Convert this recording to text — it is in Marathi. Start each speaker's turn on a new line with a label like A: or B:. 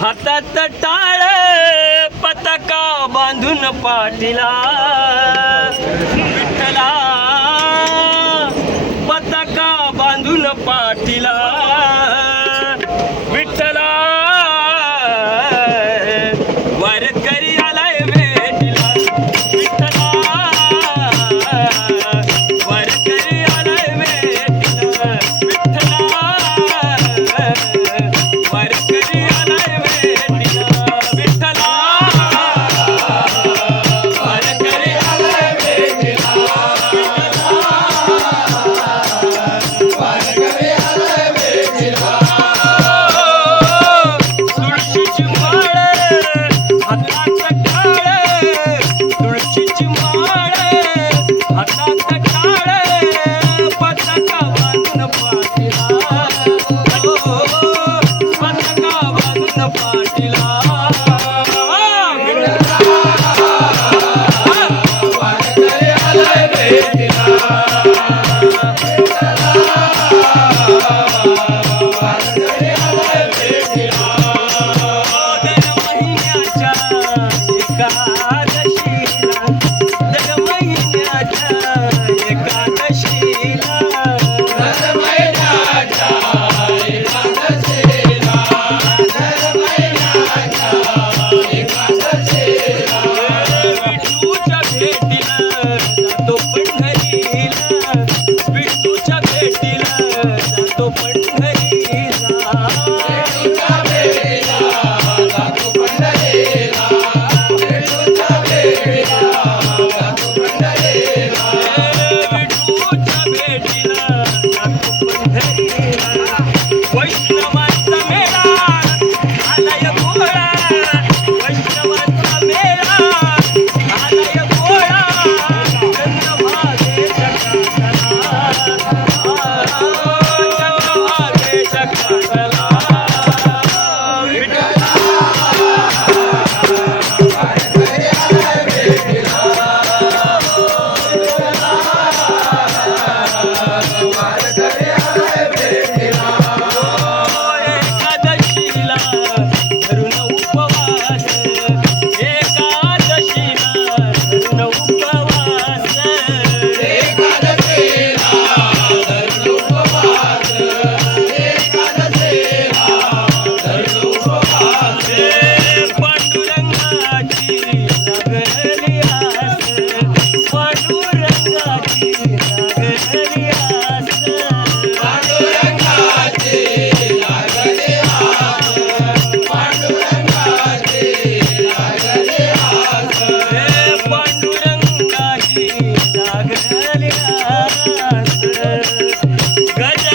A: हातात टाळ पताका बांधून पाठीला विठ्ठला पताका बांधून पाटीला. जातो पंढरीला. जातो पंढरीला गज